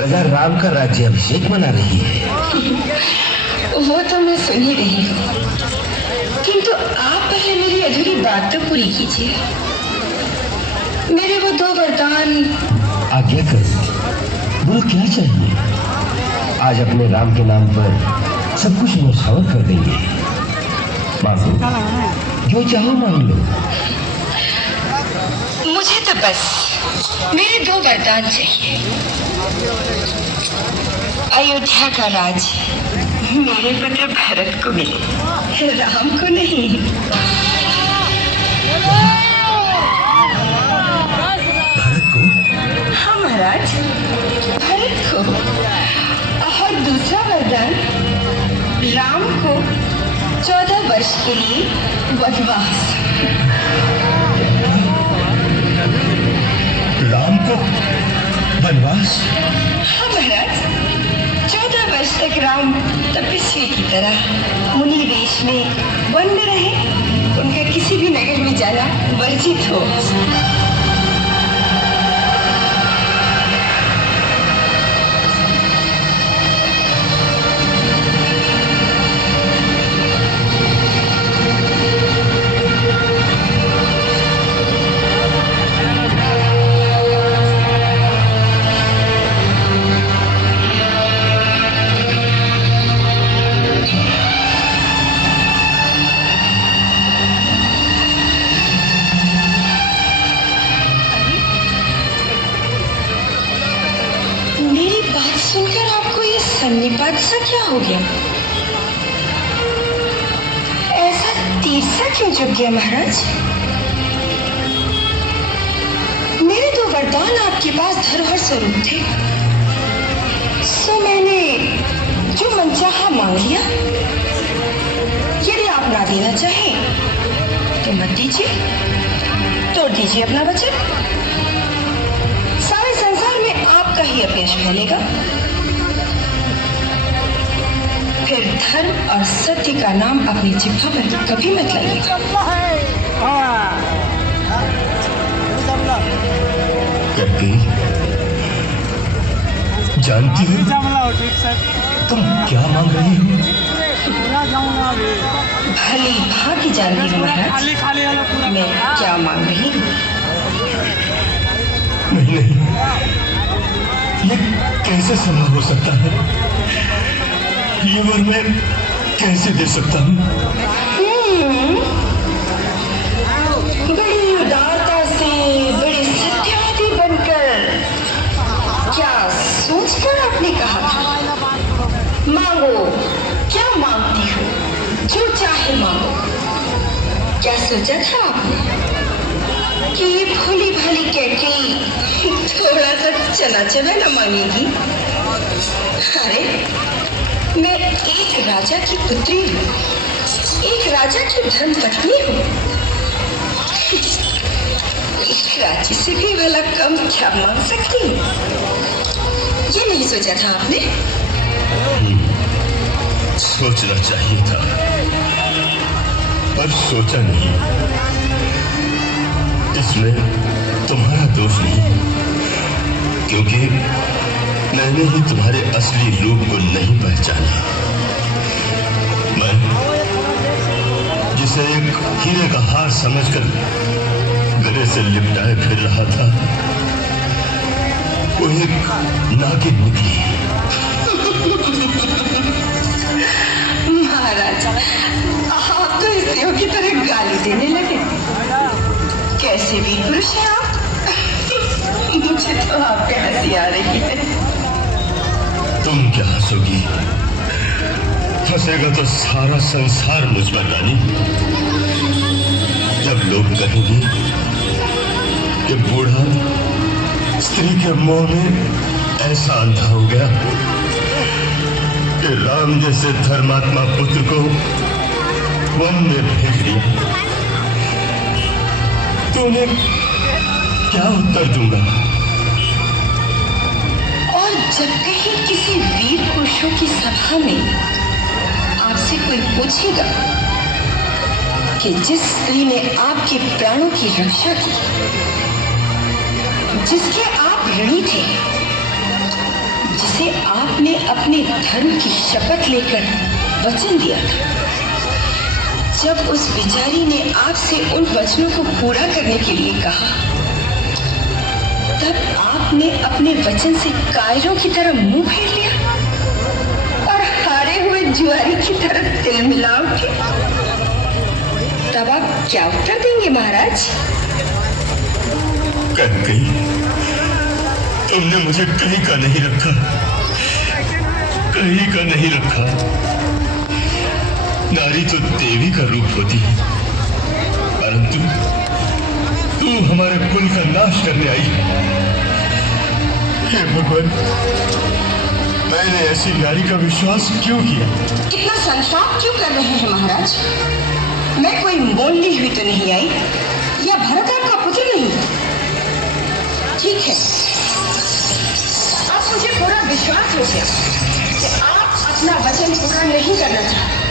प्रजा राम का राज्याभिषेक मना रही है। वो तो मैं सुन ही रही हूँ, किंतु आप पहले मेरी अधूरी बात तो पूरी कीजिए। मेरे वो 2 वरदान। आज्ञा कर, बोलो क्या चाहिए? आज अपने राम के नाम पर सब कुछ न्यौछावर कर देंगे। मांगो, जो चाहो मांग लो। मुझे तो बस मेरे 2 वरदान चाहिए। अयोध्या का राज मेरे पुत्र भरत को मिले, राम को नहीं। भरत को? हाँ महाराज, भरत को। और दूसरा वरदान, राम को 14 वर्ष के लिए वनवास। राम को वनवास? हाँ महाराज, 14 वर्ष तक राम तपस्वी की तरह मुनि वेश में वन में रहे, उनका किसी भी नगर में जाना वर्जित हो। सन्निपात सा क्या हो गया? ऐसा तीसरा क्यों चुक गया महाराज? मेरे 2 वरदान आपके पास धरोहर स्वरूप थे, सो मैंने जो मनचाहा मांग लिया। यदि आप ना देना चाहें तो मत दीजिए, तोड़ दीजिए अपना वचन। सारे संसार में आपका ही अपयश फैलेगा। फिर धर्म और सत्य का नाम अपनी जिह्वा पर कभी मत लाइएगा। करके जानती हो तुम क्या मांग रही हो? भली भांति जानती हूँ महाराज, मैं क्या मांग रही हूँ। नहीं नहीं, ये कैसे संभव हो सकता है? ये वर मैं कैसे दे सकता हूँ? बड़ी उदारता से, बड़े सत्यवादी बनकर, क्या सोचकर आपने कहा था? मांगो, क्या मांगती हो? जो चाहे मांगो। क्या सोचा था आपने कि ये भोली भाली कैकेयी थोड़ा सा चना चना न मांगेगी? अरे मैं एक राजा की पुत्री हूँ, एक राजा की धर्म पत्नी हूँ। एक राज्य से भी भला कम क्या मांग सकती हूँ? ये नहीं सोचा था आपने? सोचना चाहिए था, पर सोचा नहीं। इसमें तुम्हारा दोष नहीं, क्योंकि मैंने ही तुम्हारे असली रूप को नहीं पहचाना। मैं जिसे एक हीरे का हार समझकर गले से लिपटाए फिर रहा था, वो एक नागिन निकली। महाराज, आप तो स्त्रियों की तरह गाली देने लगे। कैसे भी पुरुष हैं आप? मुझे तो आप पे हंसी आ रही है। तुम क्या हंसोगी? हंसेगा तो सारा संसार मुझ पर रानी। जब लोग कहेंगे कि बूढ़ा स्त्री के मोह में ऐसा अंधा हो गया कि राम जैसे धर्मात्मा पुत्र को वन में भेज दिया, तो उन्हें क्या उत्तर दूंगा? और जब कहीं किसी वीर पुरुषों की सभा में आपसे कोई पूछेगा कि जिस स्त्री ने आपके प्राणों की रक्षा की, जिसके आप ऋणी थे, जिसे आपने अपने धर्म की शपथ लेकर वचन दिया था, जब उस बिचारी ने आपसे उन वचनों को पूरा करने के लिए कहा, तब आपने अपने वचन से कायरों की तरह मुंह फेर लिया और हारे हुए जुआरी की तरह तिल मिला उठे। तब आप क्या उत्तर देंगे महाराज? कहीं तुमने मुझे कहीं का नहीं रखा, कहीं का नहीं रखा। नारी तो देवी का रूप होती है, परंतु तू हमारे कुल का नाश करने आई है। हे भगवान, मैंने ऐसी नारी का विश्वास क्यों किया? इतना संताप क्यों कर रहे हैं महाराज? मैं कोई मोल ली हुई तो नहीं आई, या भरत आपका पुत्र नहीं? ठीक है, अब मुझे पूरा विश्वास हो गया कि आप अपना वचन पूरा नहीं करना चाहते।